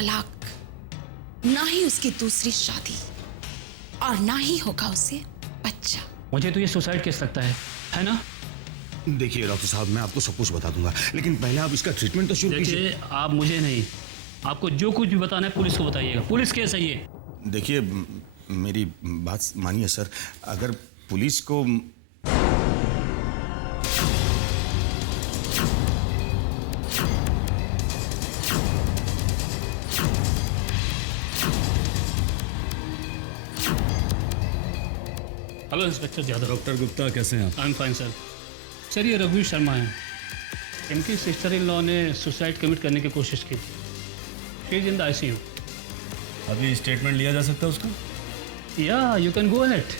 तलाक, ना ही उसकी दूसरी शादी, और ना ही होगा उसे बच्चा। मुझे तो ये सुसाइड केस लगता है ना? देखिए डॉक्टर साहब, मैं आपको सब कुछ बता दूंगा, लेकिन पहले आप इसका ट्रीटमेंट तो शुरू कीजिए। देखिए, आप मुझे नहीं, आपको जो कुछ भी बताना है पुलिस को बताइएगा। पुलिस केस है ये। देखिए मेरी बात मानिए सर, अगर पुलिस को hello inspector Yadav. Doctor Gupta, कैसे हैं आप? I am fine sir. Sir, ये रघुवीर शर्मा है। इनकी सिस्टर इन लॉ ने सुसाइड कमिट करने की कोशिश की थी। She is in the ICU. अभी स्टेटमेंट लिया जा सकता है उसका? या you can go ahead.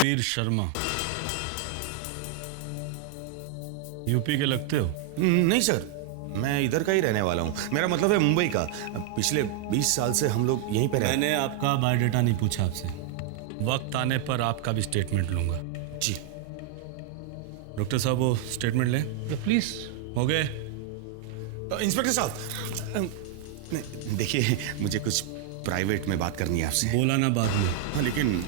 Veer Sharma, UP के लगते हो? नहीं सर, मैं इधर का ही रहने वाला हूँ। मेरा मतलब है मुंबई का। पिछले 20 साल से हम लोग यहीं पे रहते। मैंने आपका बायोडाटा नहीं पूछा आपसे। वक्त आने पर आपका भी स्टेटमेंट लूंगा। जी डॉक्टर साहब, वो स्टेटमेंट लें। प्लीज। हो गए? इंस्पेक्टर साहब, देखिए मुझे कुछ प्राइवेट में बात करनी है आपसे। बोला ना बाद में। हाँ, लेकिन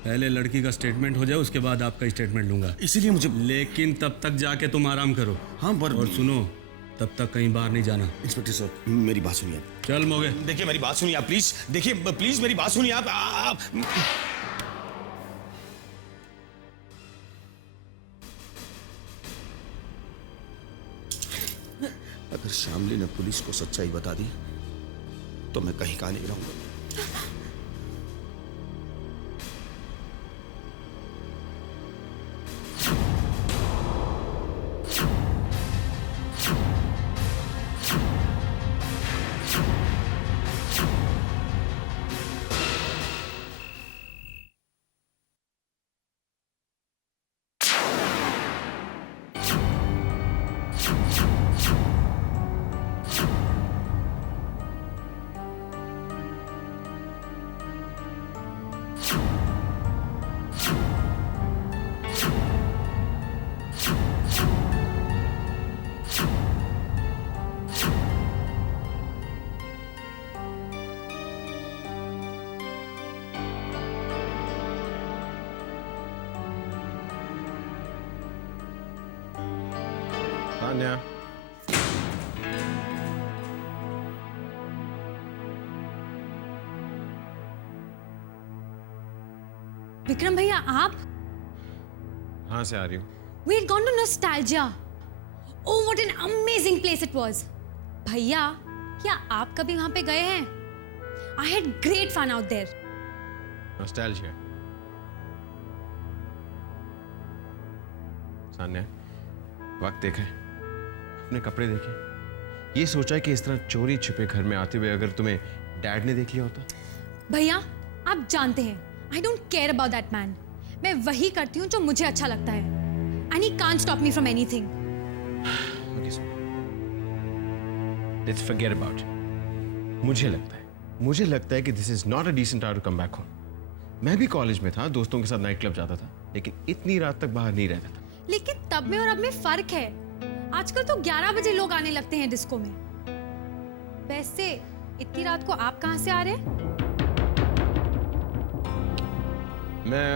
पहले लड़की का स्टेटमेंट हो जाए, उसके बाद आपका स्टेटमेंट लूंगा। इसीलिए मुझे। लेकिन तब तक जाके तुम आराम करो। हाँ पर और सुनो, तब तक कहीं बाहर नहीं जाना। इंस्पेक्टर साहब, मेरी बात सुनिए। चल मोगे। देखिए मेरी बात सुनिए आप प्लीज। देखिए प्लीज मेरी बात सुनिए आप। अगर शामली ने पुलिस को सच्चाई बता दी तो मैं कहीं का नहीं रहूंगा। तान्या, विक्रम भैया, आप? कहाँ से आ रही हूँ? We had gone to Nostalgia. Oh, what an amazing place it was. भैया, क्या आप कभी वहां पे गए हैं? I had great fun out there. Nostalgia. Tanya, वक्त देखा है, अपने कपड़े देखे, ये सोचा है कि इस तरह चोरी छिपे घर में आते हुए अगर तुम्हें डैड ने देख लिया होता। भैया, आप जानते हैं, I don't care about that man. मैं वही करती हूँ जो मुझे अच्छा लगता है. And he can't stop me from anything. Okay, so let's forget about it. मुझे लगता है कि this is not a decent hour to come back home. मैं भी कॉलेज में था, दोस्तों के साथ नाइट क्लब जाता था, लेकिन इतनी रात तक बाहर नहीं रहता था। लेकिन तब में और अब में फर्क है. आजकल तो 11 बजे लोग आने लगते हैं डिस्को में. वैसे इतनी रात को आप कहां से आ रहे हैं? मैं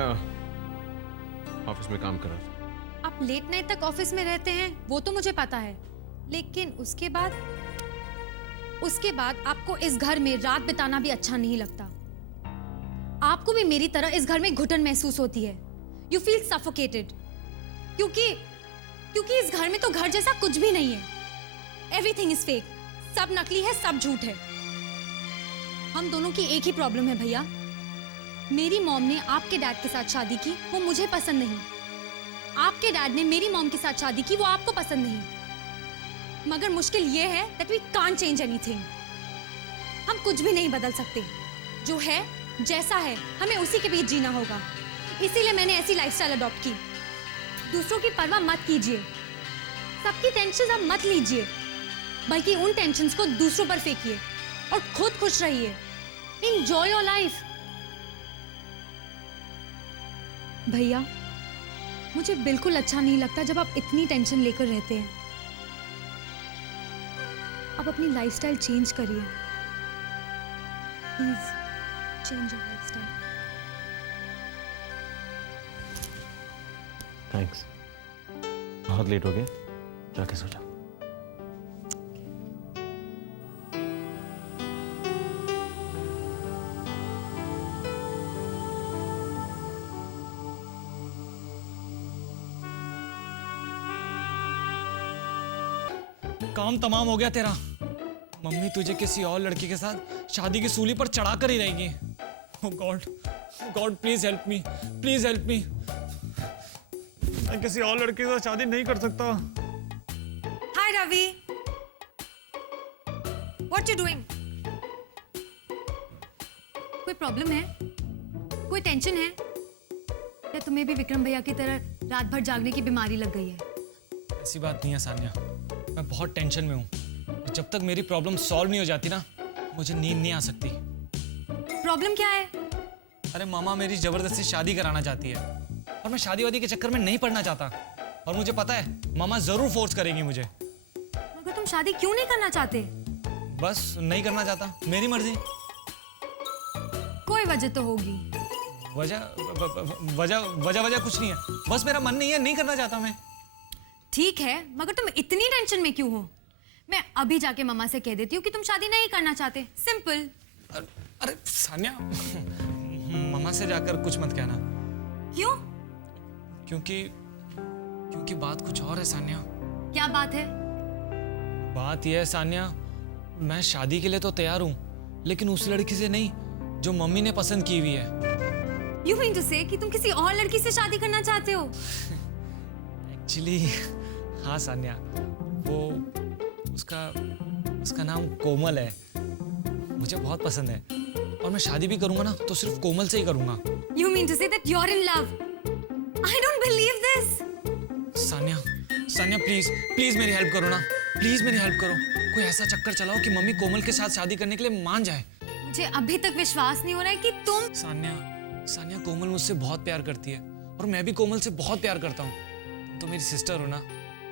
ऑफिस में काम कर रहा था। आप लेट नाइट तक ऑफिस में रहते हैं, वो तो मुझे पता है, लेकिन उसके बाद आपको इस घर में रात बिताना भी अच्छा नहीं लगता. आपको भी मेरी तरह इस घर में घुटन महसूस होती है. You feel suffocated. क्योंकि इस घर में तो घर जैसा कुछ भी नहीं है. Everything is fake. सब नकली है, सब झूठ है. हम दोनों की एक ही प्रॉब्लम है भैया. मेरी मॉम ने आपके डैड के साथ शादी की, वो मुझे पसंद नहीं. आपके डैड ने मेरी मॉम के साथ शादी की, वो आपको पसंद नहीं. मगर मुश्किल ये है that we can't change anything. हम कुछ भी नहीं बदल सकते. जो है जैसा है, हमें उसी के बीच जीना होगा. इसीलिए मैंने ऐसी लाइफस्टाइल अडॉप्ट की. दूसरों की परवाह मत कीजिए, सबकी टेंशन आप मत लीजिए. बल्कि उन टेंशन्स को दूसरों पर फेंकिए और खुद खुश रहिए। Enjoy your life. भैया, मुझे बिल्कुल अच्छा नहीं लगता जब आप इतनी टेंशन लेकर रहते हैं। आप अपनी लाइफस्टाइल चेंज करिए, please change your lifestyle. Thanks. बहुत लेट हो गया, जाके सो जा। काम तमाम हो गया तेरा। मम्मी तुझे किसी और लड़की के साथ शादी की सूली पर चढ़ा कर ही रहेगी। Oh god, god please help me, please help me. मैं किसी और लड़के के साथ शादी नहीं कर सकता। हाय रवि, व्हाट यू डूइंग? कोई प्रॉब्लम है? कोई टेंशन है? या तुम्हें भी विक्रम भैया की तरह रात भर जागने की बीमारी लग गई है? ऐसी बात नहीं है सानिया, मैं बहुत टेंशन में हूँ। जब तक मेरी प्रॉब्लम सॉल्व नहीं हो जाती ना, मुझे नींद नहीं आ सकती। प्रॉब्लम क्या है? अरे मामा मेरी जबरदस्ती शादी कराना चाहती है और मैं शादी वादी के चक्कर में नहीं पड़ना चाहता। और मुझे पता है मामा जरूर फोर्स करेंगी मुझे। मगर तुम शादी क्यों नहीं करना चाहते? बस नहीं करना चाहता, मेरी मर्जी। कोई वजह तो होगी। वजह वजह वजह वजह कुछ नहीं है, बस मेरा मन नहीं है, नहीं करना चाहता मैं। ठीक है, मगर तुम इतनी टेंशन में क्यों हो? मैं अभी जाके मम्मा से कह देती हूँ कि तुम शादी नहीं करना चाहते। सिंपल। अरे सानिया, मम्मा से जाकर कुछ मत कहना। क्यों? क्योंकि बात कुछ और है सानिया। क्या बात है? बात यह है सानिया, मैं शादी के लिए तो तैयार हूँ, लेकिन उस लड़की से नहीं जो मम्मी ने पसंद की हुई है। You mean to say कि तुम किसी और लड़की से शादी करना चाहते हो? एक्चुअली हाँ सानिया, वो उसका नाम कोमल है, मुझे बहुत पसंद है और मैं शादी भी करूंगा ना तो सिर्फ कोमल से ही करूंगा। You mean to say that you're in love? I don't believe this. Sania please मेरी हेल्प करो ना, प्लीज मेरी हेल्प करो। कोई ऐसा चक्कर चलाओ कि मम्मी कोमल के साथ शादी करने के लिए मान जाए। मुझे अभी तक विश्वास नहीं हो रहा है कि तुम। सानिया कोमल मुझसे बहुत प्यार करती है और मैं भी कोमल से बहुत प्यार करता हूँ। तुम तो मेरी सिस्टर हो ना,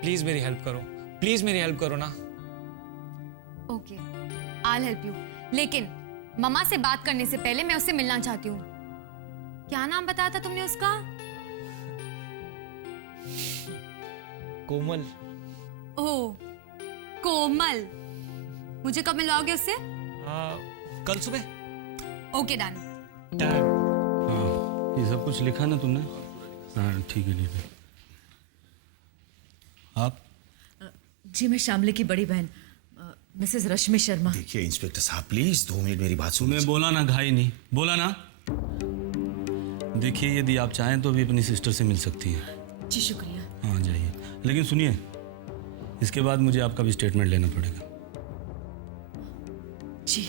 प्लीज मेरी हेल्प करो, प्लीज मेरी हेल्प करो ना। Okay, I'll help you. लेकिन मम्मा से बात करने से पहले मैं उससे मिलना चाहती हूँ। क्या नाम बताया था तुमने उसका? कोमल। ओह, कोमल। मुझे कब मिलवाओगे उससे? कल सुबह। Okay done. हाँ, ये सब कुछ लिखा ना तुमने? हाँ ठीक है, ठीक है। आप? जी मैं शामली की बड़ी बहन मिसेस रश्मि शर्मा। देखिए इंस्पेक्टर साहब प्लीज 2 मिनट मेरी बात सुनिए। तुम्हें बोला ना, घाई नहीं बोला ना। देखिए यदि आप चाहें तो भी अपनी सिस्टर से मिल सकती हैं। जी शुक्रिया। हाँ जाइए, लेकिन सुनिए इसके बाद मुझे आपका भी स्टेटमेंट लेना पड़ेगा। जी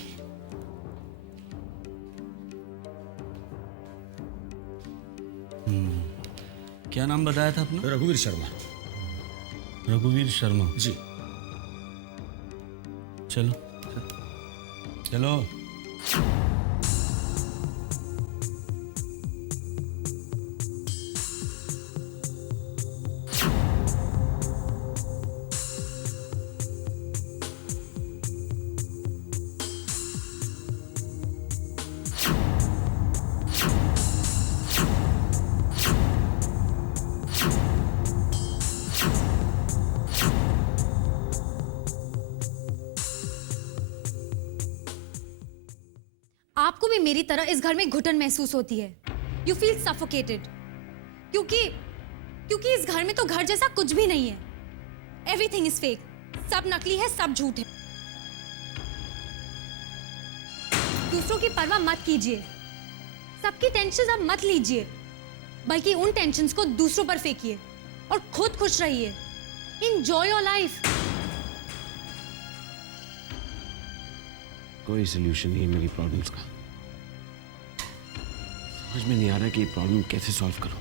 क्या नाम बताया था अपना? रघुवीर शर्मा। रघुवीर शर्मा जी। चलो चलो। आपको भी मेरी तरह इस घर में घुटन महसूस होती है। यू फील सफोकेटेड क्योंकि इस घर में तो घर जैसा कुछ भी नहीं है। एवरीथिंग इज फेक, सब नकली है, सब झूठ है। दूसरों की परवाह मत कीजिए, सबकी टेंशन अब मत लीजिए, बल्कि उन टेंशन्स को दूसरों पर फेंकिए और खुद खुश रहिए। Enjoy your life. कोई सोल्यूशन नहीं है मेरी प्रॉब्लम्स का। समझ में नहीं आ रहा कि ये प्रॉब्लम कैसे सॉल्व करूं।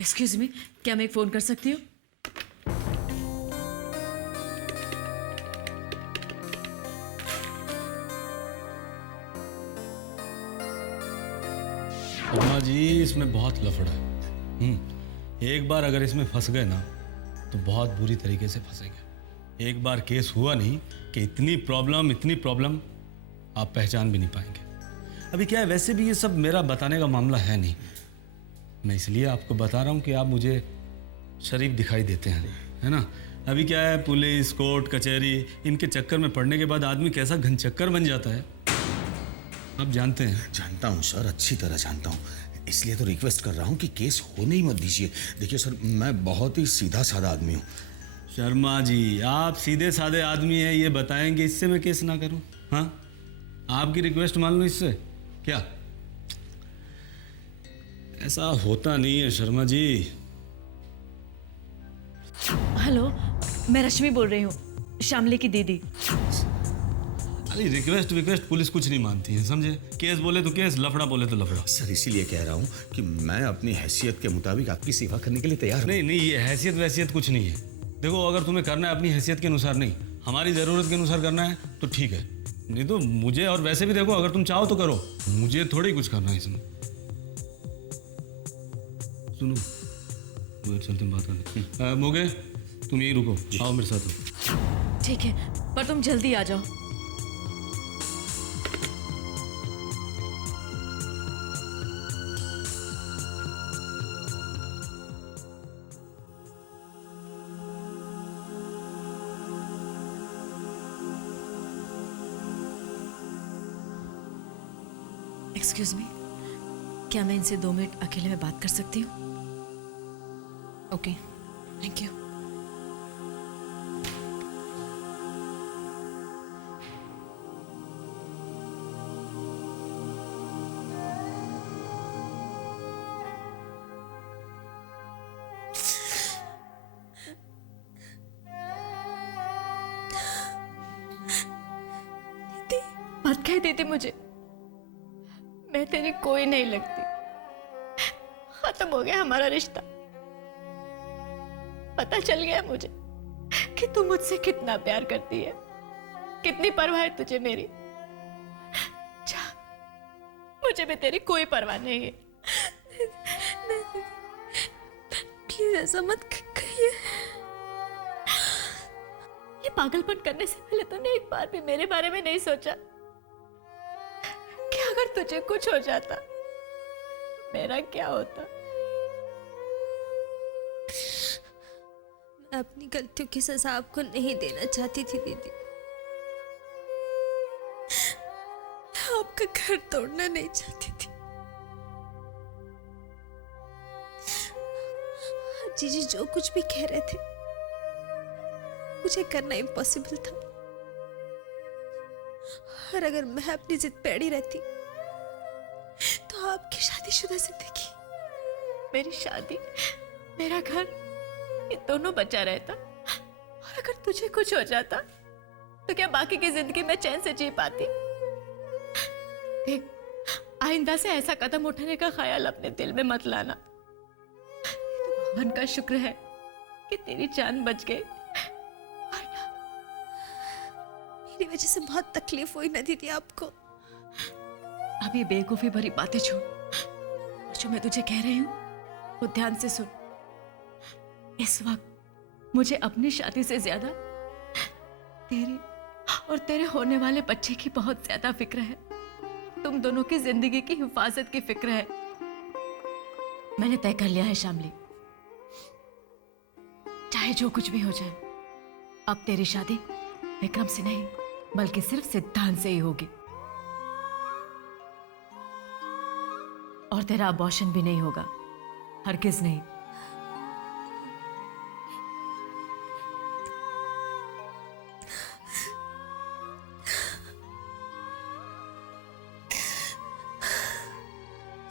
एक्सक्यूज मी, क्या मैं एक फोन कर सकती हूँ? शर्मा जी, इसमें बहुत लफड़ा है। एक बार अगर इसमें फंस गए ना तो बहुत बुरी तरीके से फंसेंगे। एक बार केस हुआ नहीं कि इतनी प्रॉब्लम आप पहचान भी नहीं पाएंगे। अभी क्या है, वैसे भी ये सब मेरा बताने का मामला है नहीं। मैं इसलिए आपको बता रहा हूँ कि आप मुझे शरीफ दिखाई देते हैं, है ना। अभी क्या है, पुलिस, कोर्ट, कचहरी, इनके चक्कर में पड़ने के बाद आदमी कैसा घनचक्कर बन जाता है, आप जानते हैं। जानता हूँ सर, अच्छी तरह जानता हूँ। इसलिए तो रिक्वेस्ट कर रहा हूँ कि केस होने ही मत दीजिए। देखिए सर, मैं बहुत ही सीधा साधा आदमी हूँ। शर्मा जी, आप सीधे साधे आदमी हैं, ये बताएंगे इससे मैं केस ना करूं? हाँ, आपकी रिक्वेस्ट मान लो इससे क्या? ऐसा होता नहीं है शर्मा जी। हेलो, मैं रश्मि बोल रही हूँ, शामली की दीदी। अरे रिक्वेस्ट पुलिस कुछ नहीं मानती है, समझे। केस बोले तो केस, लफड़ा बोले तो लफड़ा। सर इसीलिए कह रहा हूँ कि मैं अपनी हैसियत के मुताबिक आपकी सेवा करने के लिए तैयार हूँ। नहीं, ये हैसियत वैसियत कुछ नहीं है। देखो, अगर तुम्हें करना है अपनी हैसियत के अनुसार, नहीं हमारी ज़रूरत के अनुसार करना है तो ठीक है, नहीं तो मुझे, और वैसे भी देखो, अगर तुम चाहो तो करो, मुझे थोड़ी कुछ करना है इसमें। सुनो, चलते हैं बात करने। मोगे, तुम यहीं रुको, आओ मेरे साथ। ठीक है, पर तुम जल्दी आ जाओ। एक्सक्यूज मी, क्या मैं इनसे 2 मिनट अकेले में बात कर सकती हूँ? Okay, thank you. मत कह देते मुझे, मैं तेरी कोई नहीं लगती। खत्म हो गया हमारा रिश्ता। पता चल गया मुझे कि तू मुझसे कितना प्यार करती है, कितनी परवाह है तुझे मेरी। जा, मुझे भी तेरी कोई परवाह नहीं है। प्लीज ऐसा मत कहिए। ये पागलपन करने से पहले तूने एक बार भी मेरे बारे में नहीं सोचा कि अगर तुझे कुछ हो जाता, मेरा क्या होता? मैं अपनी गलतियों की सजा आपको नहीं देना चाहती थी दीदी। मैं आपका घर तोड़ना नहीं चाहती थी। जीजी जो कुछ भी कह रहे थे, मुझे करना इम्पॉसिबल था। और अगर मैं अपनी जिद पे अड़ी रहती तो आपकी शादीशुदा जिंदगी, मेरी शादी, मेरा घर, ये दोनों बचा रहता। और अगर तुझे कुछ हो जाता तो क्या बाकी की जिंदगी में चैन से जी पाती? देख, आइंदा से ऐसा कदम उठाने का ख्याल अपने दिल में मत लाना। तो भगवान का शुक्र है कि तेरी जान बच गई। मेरी वजह से बहुत तकलीफ हुई ना दीदी आपको। अब ये बेवकूफी भरी बातें छोड़, और जो मैं तुझे कह रही हूँ वो ध्यान से सुन। इस वक्त मुझे अपनी शादी से ज्यादा तेरी और तेरे होने वाले बच्चे की बहुत ज्यादा फिक्र है। तुम दोनों की जिंदगी की हिफाजत की फिक्र है। मैंने तय कर लिया है शामली, चाहे जो कुछ भी हो जाए, अब तेरी शादी विक्रम से नहीं बल्कि सिर्फ सिद्धांत से ही होगी। और तेरा अबॉर्शन भी नहीं होगा, हरगिज नहीं।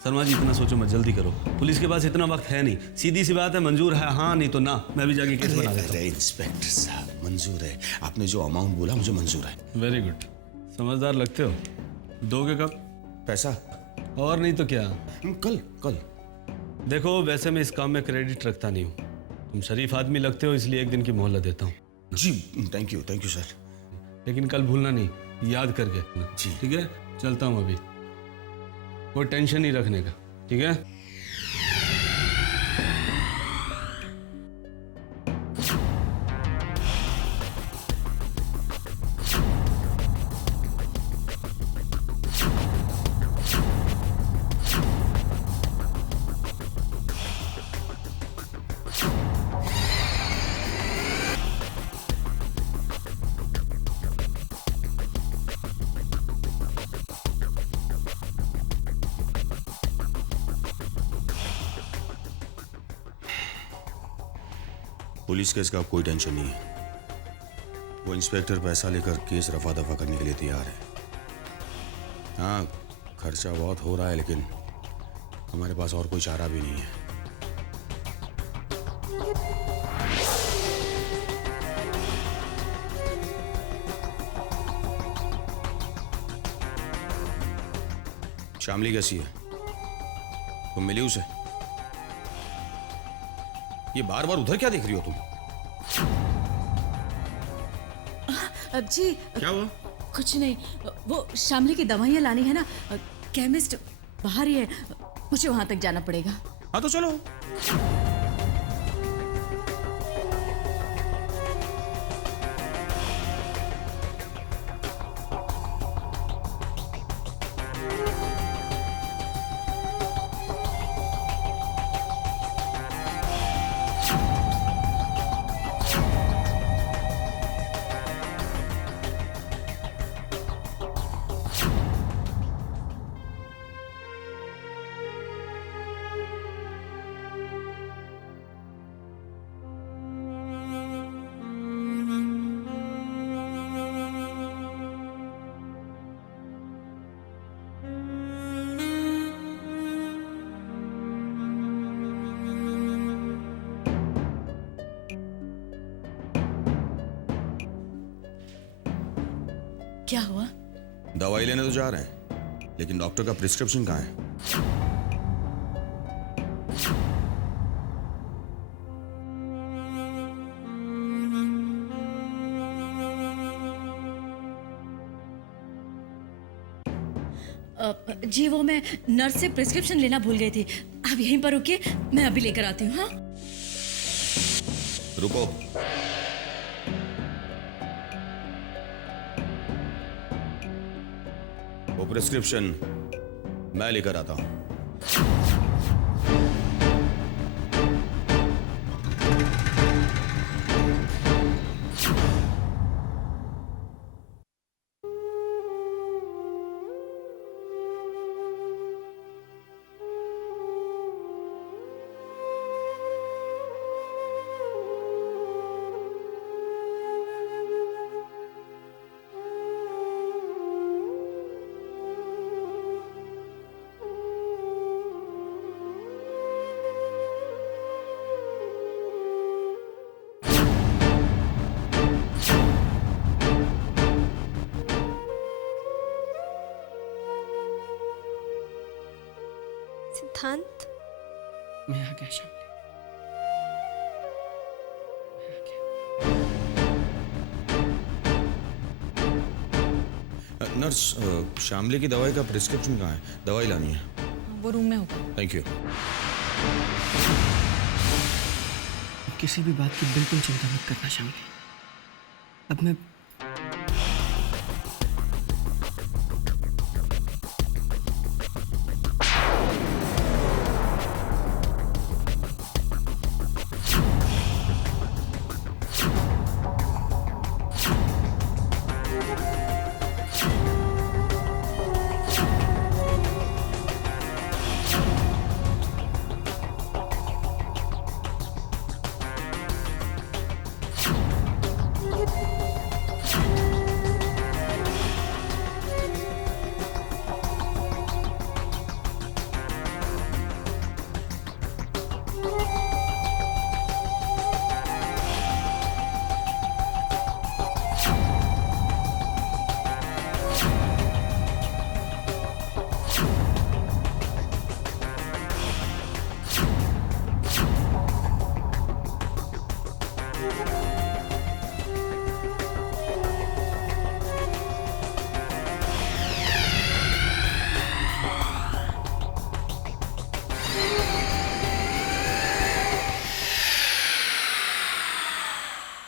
शर्मा जी, इतना सोचो मत, जल्दी करो। पुलिस के पास इतना वक्त है नहीं। सीधी सी बात है, मंजूर है हाँ, नहीं तो ना। मैं भी जाके केस बना देता हूँ। अरे इंस्पेक्टर साहब, मंजूर है। आपने जो अमाउंट बोला मुझे मंजूर है। वेरी गुड, समझदार लगते हो। दोगे कब? पैसा और नहीं तो क्या। कल कल देखो, वैसे मैं इस काम में क्रेडिट रखता नहीं हूँ। तुम शरीफ आदमी लगते हो, इसलिए एक दिन की मोहलत देता हूँ। जी थैंक यू सर। लेकिन कल भूलना नहीं, याद करके। जी। ठीक है, चलता हूँ अभी। कोई टेंशन नहीं रखने का, ठीक है? पुलिस केस का कोई टेंशन नहीं है। वो इंस्पेक्टर पैसा लेकर केस रफा दफा करने के लिए तैयार है। हाँ, खर्चा बहुत हो रहा है, लेकिन हमारे पास और कोई चारा भी नहीं है। शामली कैसी है? तुम मिली उसे? ये बार बार उधर क्या देख रही हो तुम? अब जी क्या हुआ? कुछ नहीं, वो शामली की दवाइयाँ लानी है ना, केमिस्ट बाहर ही है, मुझे वहां तक जाना पड़ेगा। हाँ तो चलो। क्या हुआ? दवाई लेने तो जा रहे हैं, लेकिन डॉक्टर का प्रिस्क्रिप्शन कहाँ है? जी वो मैं नर्स से प्रिस्क्रिप्शन लेना भूल गई थी। आप यहीं पर रुकिए, मैं अभी लेकर आती हूँ। हाँ रुको। वो प्रिस्क्रिप्शन मैं लेकर आता हूं। सिद्धांत, मैं आ गया शामली। नर्स, शामली की दवाई का प्रिस्क्रिप्शन कहाँ है? दवाई लानी है। वो रूम में होगा। Thank you. किसी भी बात की बिल्कुल चिंता मत करना शामली। अब मैं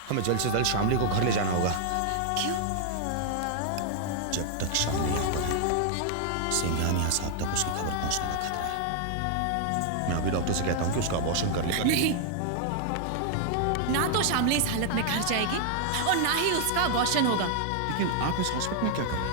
हमें जल्द से जल्द शामली को घर ले जाना होगा। क्यों? जब तक शामली यहाँ पर है, सिंघानिया साहब तक उसकी खबर पहुंचने का खतरा है। मैं अभी डॉक्टर से कहता हूँ कि उसका अबॉर्शन कर ले। नहीं, ना तो शामली इस हालत में घर जाएगी और ना ही उसका अबॉर्शन होगा। लेकिन आप इस हॉस्पिटल में क्या कर रहे हैं?